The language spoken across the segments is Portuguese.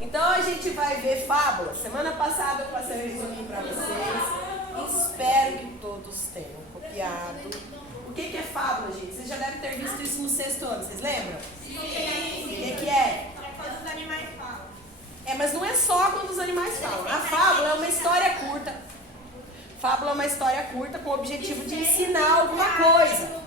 Então a gente vai ver fábula. Semana passada eu passei um resuminho para vocês. Espero que todos tenham copiado. O que é fábula, gente? Vocês já devem ter visto isso no 6º ano, vocês lembram? Sim. O que é? É quando os animais falam. Mas não é só quando os animais falam. A fábula é uma história curta. Fábula é uma história curta com o objetivo de ensinar alguma coisa.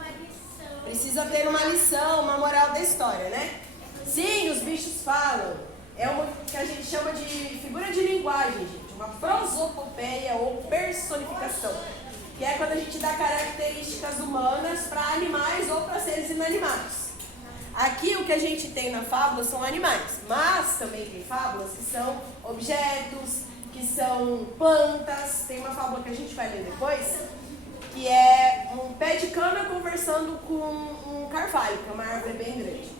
Precisa ter uma lição, uma moral da história, né? Sim, os bichos falam. É uma que a gente chama de figura de linguagem, gente. Uma prosopopeia ou personificação. Que é quando a gente dá características humanas para animais ou para seres inanimados. Aqui o que a gente tem na fábula são animais, mas também tem fábulas que são objetos, que são plantas. Tem uma fábula que a gente vai ler depois, que é um pé de cana conversando com um carvalho, que é uma árvore bem grande.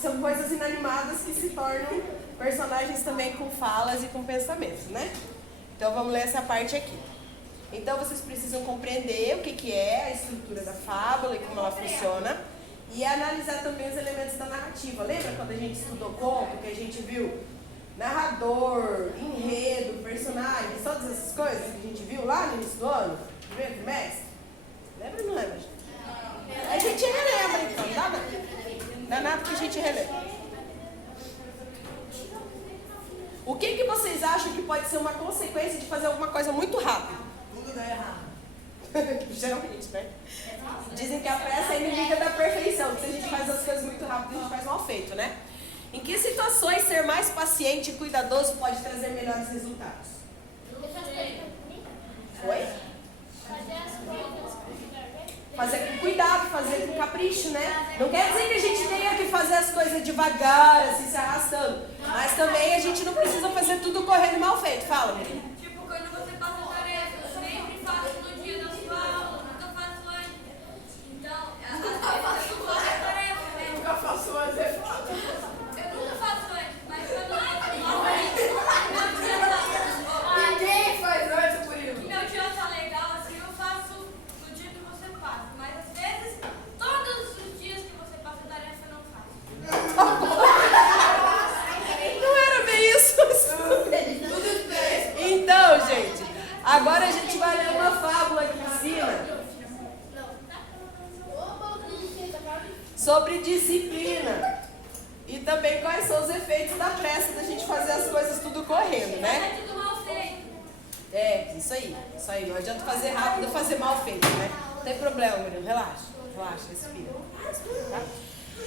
São coisas inanimadas que se tornam personagens também com falas e com pensamentos, né? Então vamos ler essa parte aqui. Então vocês precisam compreender o que é a estrutura da fábula e como ela funciona e analisar também os elementos da narrativa. Lembra quando a gente estudou conto, que a gente viu narrador, enredo, personagens, todas essas coisas que a gente viu lá no início do ano, no primeiro trimestre? Lembra ou não lembra, gente? A gente relembra então, tá? Não é nada que a gente relembra. O que vocês acham que pode ser uma consequência de fazer alguma coisa muito rápido? Tudo dá errado. Geralmente, né? Dizem que a pressa é inimiga da perfeição. Se a gente faz as coisas muito rápido, a gente faz mal feito, né? Em que situações ser mais paciente e cuidadoso pode trazer melhores resultados? Oi? Fazer com cuidado, fazer com capricho, né? Não quer dizer que a gente tenha que fazer as coisas devagar, assim, se arrastando. Mas também a gente não precisa fazer tudo correndo mal feito. Fala, menina. Tipo, quando você passa tarefa, eu sempre faço no dia da sua aula, nunca faço antes. Então, às vezes eu faço a tarefa, né? Nunca faço mais, é foda. Eu nunca faço antes, mas quando meu dia tá... Ninguém faz antes por isso. Meu dia tá legal, assim, eu faço no dia que você passa. Mas às vezes, todos os dias que você passa a tarefa, eu não faço. Não era bem isso. Então, gente, agora a gente vai ler uma fábula que ensina sobre disciplina e também quais são os efeitos da pressa da gente fazer as coisas tudo correndo, né? É tudo mal feito. Isso aí. Não adianta fazer rápido, fazer mal feito, né? Não tem problema, menino, relaxa, respira. Tá?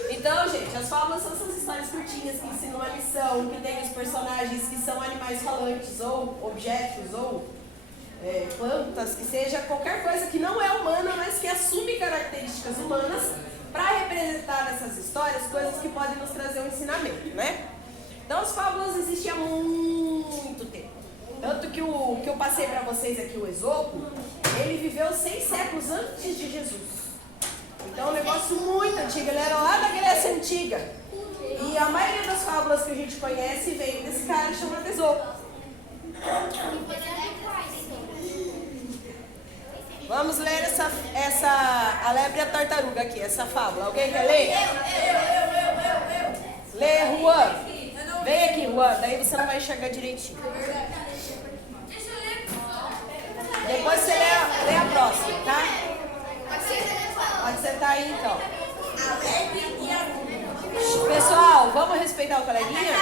Então, gente, as fábulas são essas histórias curtinhas que ensinam uma lição, que tem os personagens que são animais falantes, ou objetos, ou plantas, que seja qualquer coisa que não é humana, mas que assume características humanas para representar nessas histórias coisas que podem nos trazer um ensinamento, né? Então, as fábulas existem há muito tempo. Tanto que o que eu passei para vocês aqui, o Esopo, ele viveu 6 séculos antes de Jesus. Então é um negócio muito antigo, ele era lá da Grécia Antiga. E a maioria das fábulas que a gente conhece veio desse cara chamado Esopo. Vamos ler a lebre e a tartaruga aqui, essa fábula. Alguém quer ler? Eu. Lê, Juan. Vem aqui, Juan, daí você não vai enxergar direitinho. Deixa eu ler. Depois você lê a próxima, tá? Pode sentar aí, então. Pessoal, vamos respeitar o coleguinha?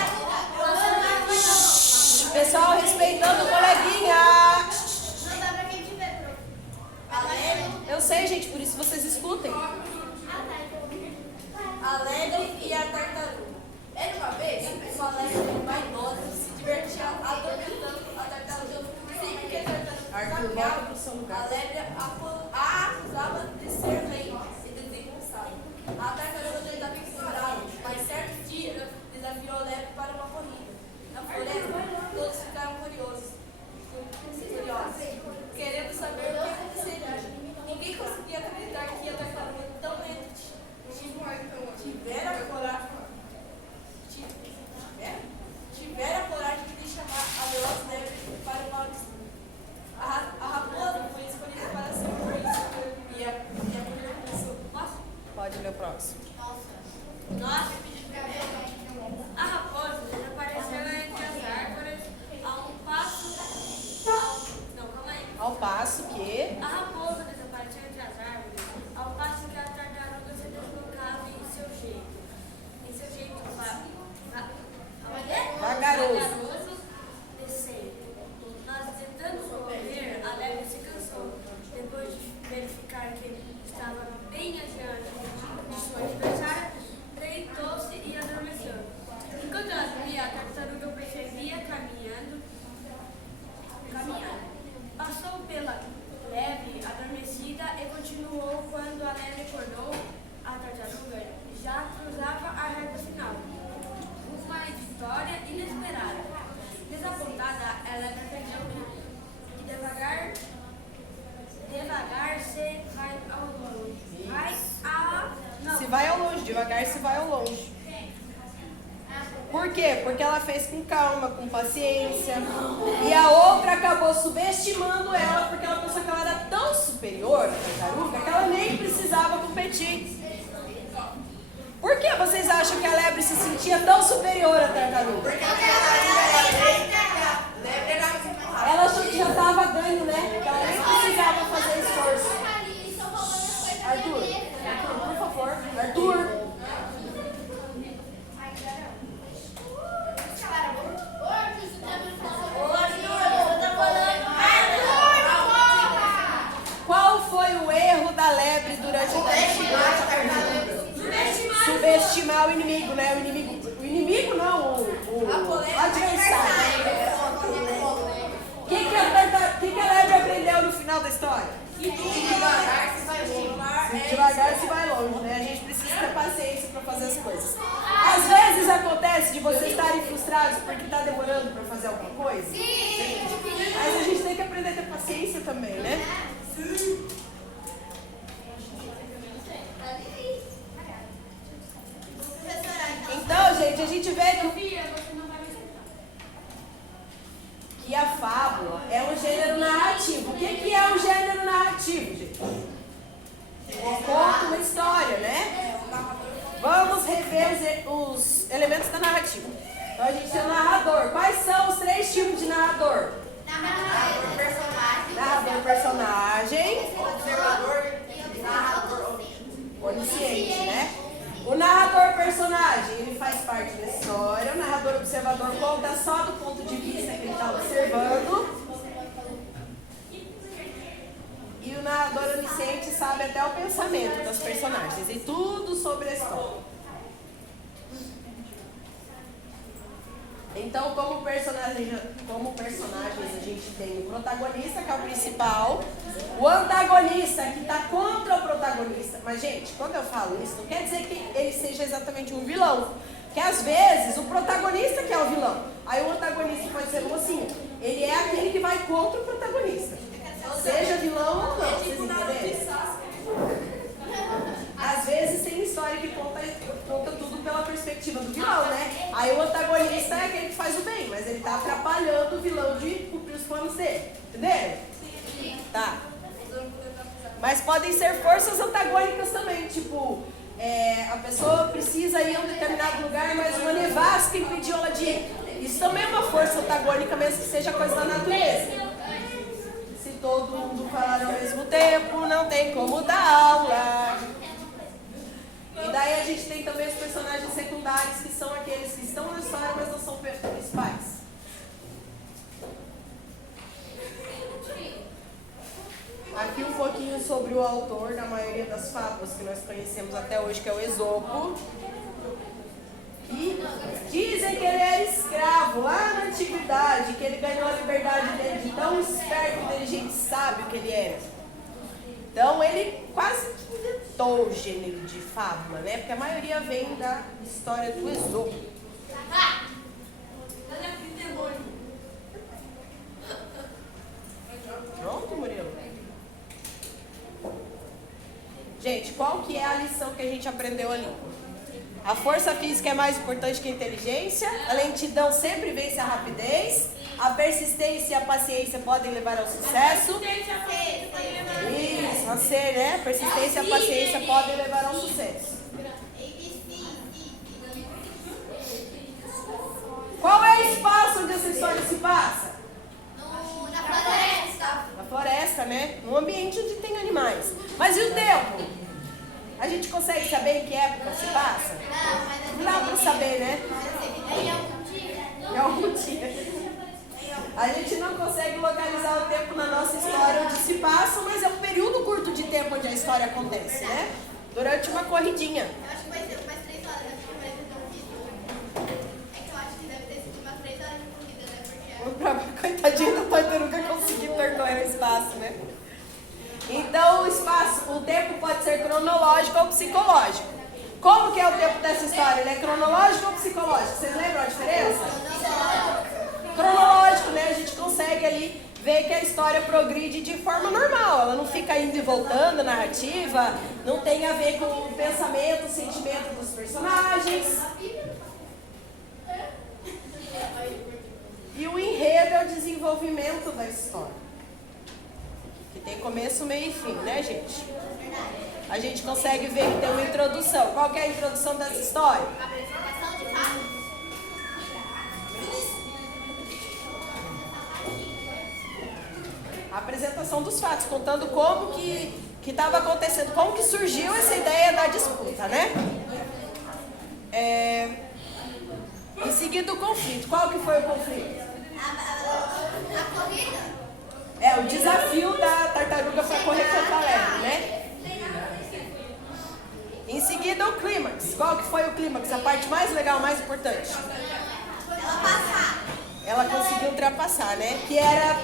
Pessoal, respeitando o coleguinha. Eu sei, gente, por isso vocês escutem. Alegre e a tartaruga. Era uma vez, uma alegre e vaidosa se divertia atormentando a tartaruga. Sempre que a Arthur, tartaruga volta pro seu lugar. Alegre a acusava de ser lenta e desengonçada. A tartaruga tentava segurá-lo, mas certo dia desafiou a Alegre para uma corrida. Na floresta, todos ficaram curiosos, querendo saber o que aconteceria. Ninguém conseguia acreditar que a tartaruga vagaroso descendo. Nós tentando correr, a lebre se cansou. Depois de verificar que ele estava bem adiante de sua adversária, deitou-se e adormeceu. Enquanto ela dormia, a tartaruga percebia caminhando. Passou pela lebre adormecida e continuou. Quando a lebre acordou, a tartaruga já cruzava a reta final. Uma vitória inesperada. Desapontada, ela aprendeu que devagar se vai ao longe. Se vai ao longe, devagar se vai ao longe. Por quê? Porque ela fez com calma, com paciência. E a outra acabou subestimando ela, porque ela pensou que ela era tão superior à tartaruga que ela nem precisava competir. Por que vocês acham que a lebre se sentia tão superior à tartaruga? Ela achou que já estava ganho, né? Que ela nem precisava fazer esforço. Arthur, por favor. Arthur. Qual foi o erro da lebre durante a tartaruga? Subestimar o inimigo, né? O inimigo não, o adversário. O que a lebre aprendeu no final da história? Devagar se vai longe. Devagar se vai longe, né? A gente precisa ter paciência para fazer as coisas. Às vezes acontece de vocês estarem frustrados porque está demorando para fazer alguma coisa. Mas a gente tem que aprender a ter paciência também, né? Então, gente, a gente vê que a fábula é um gênero narrativo. O que é um gênero narrativo, gente? Conta uma história, né? Vamos rever os elementos da narrativa. Então a gente tem o narrador. Quais são os 3 tipos de narrador? Narrador personagem. Observador e narrador. Onisciente, né? O narrador personagem, ele faz parte da história. O narrador observador conta só do ponto de vista que ele está observando. E o narrador onisciente sabe até o pensamento das personagens e tudo sobre a história. Então, como personagens a gente tem o protagonista, que é o principal, o antagonista, que está contra o protagonista. Mas, gente, quando eu falo isso, não quer dizer que ele seja exatamente um vilão. Porque, às vezes, o protagonista que é o vilão. Aí o antagonista pode ser o mocinho. Ele é aquele que vai contra o protagonista. Seja vilão ou não, vocês entenderam? Às vezes tem história que conta tudo pela perspectiva do vilão, né? Aí o antagonista é aquele que faz o bem, mas ele tá atrapalhando o vilão de cumprir os planos dele. Entenderam? Tá. Mas podem ser forças antagônicas também, tipo, a pessoa precisa ir a um determinado lugar, mas uma nevasca impediu ela de ir. Isso também é uma força antagônica, mesmo que seja coisa da natureza. Se todo mundo falar ao mesmo tempo, não tem como dar aula. E daí a gente tem também os personagens secundários, que são aqueles que estão na história, mas não são principais. Aqui um pouquinho sobre o autor da maioria das fábulas que nós conhecemos até hoje, que é o Esopo. E dizem que ele era escravo lá na antiguidade, que ele ganhou a liberdade dele de tão esperto, inteligente, sábio que ele era. Então ele quase inventou o gênero de fábula, né? Porque a maioria vem da história do Esopo. Pronto, Murilo? Gente, qual que é a lição que a gente aprendeu ali? A força física é mais importante que a inteligência. A lentidão sempre vence a rapidez. A persistência e a paciência podem levar ao sucesso. Isso, a ser, né? Persistência e a paciência podem levar ao sucesso. Qual é o espaço onde essa história se passa? Na floresta. Na floresta, né? Num ambiente onde tem animais. Mas e o tempo? A gente consegue saber em que época se passa? Não dá pra saber, né? É algum dia. É algum como tinha. A gente não consegue localizar o tempo na nossa história onde se passa, mas é um período curto de tempo onde a história acontece, né? Durante uma corridinha. Eu acho que vai ser umas 3 horas, acho que vai ter um vídeo. É que eu acho que deve ter sido umas 3 horas de corrida, né? Porque Coitadinha da tartaruga conseguiu percorrer o espaço, né? Então, o tempo pode ser cronológico ou psicológico. Como que é o tempo dessa história? Ele é cronológico ou psicológico? Vocês lembram a diferença? Cronológico, né? A gente consegue ali ver que a história progride de forma normal. Ela não fica indo e voltando, a narrativa. Não tem a ver com o pensamento, o sentimento dos personagens. E o enredo é o desenvolvimento da história. Que tem começo, meio e fim, né, gente? A gente consegue ver que tem uma introdução. Qual que é a introdução dessa história? apresentação de fatos. A apresentação dos fatos, contando como que estava acontecendo, como que surgiu essa ideia da disputa, né? Em seguida o conflito. Qual que foi o conflito? A corrida. O desafio da tartaruga para correr contra a lebre, né? Em seguida o clímax. Qual que foi o clímax? A parte mais legal, mais importante. Ela passar. Ela conseguiu ultrapassar, né? Que era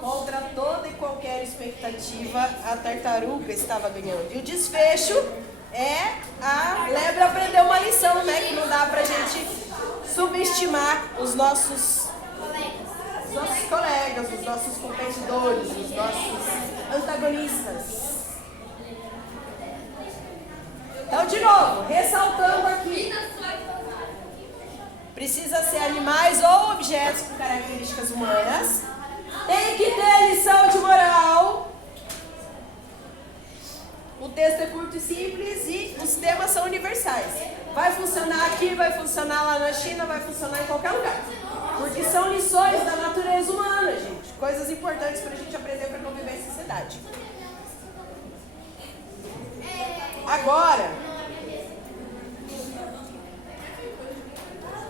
contra toda e qualquer expectativa, a tartaruga estava ganhando. E o desfecho é a lebre aprendeu uma lição, né? Que não dá pra gente subestimar os nossos colegas, os nossos competidores, os nossos antagonistas. Então, de novo, ressaltando aqui. Precisa ser animais ou objetos com características humanas. Tem que ter lição de moral. O texto é curto e simples e os temas são universais. Vai funcionar aqui, vai funcionar lá na China, vai funcionar em qualquer lugar. Porque são lições da natureza humana, gente. Coisas importantes para a gente aprender para conviver em sociedade. Agora,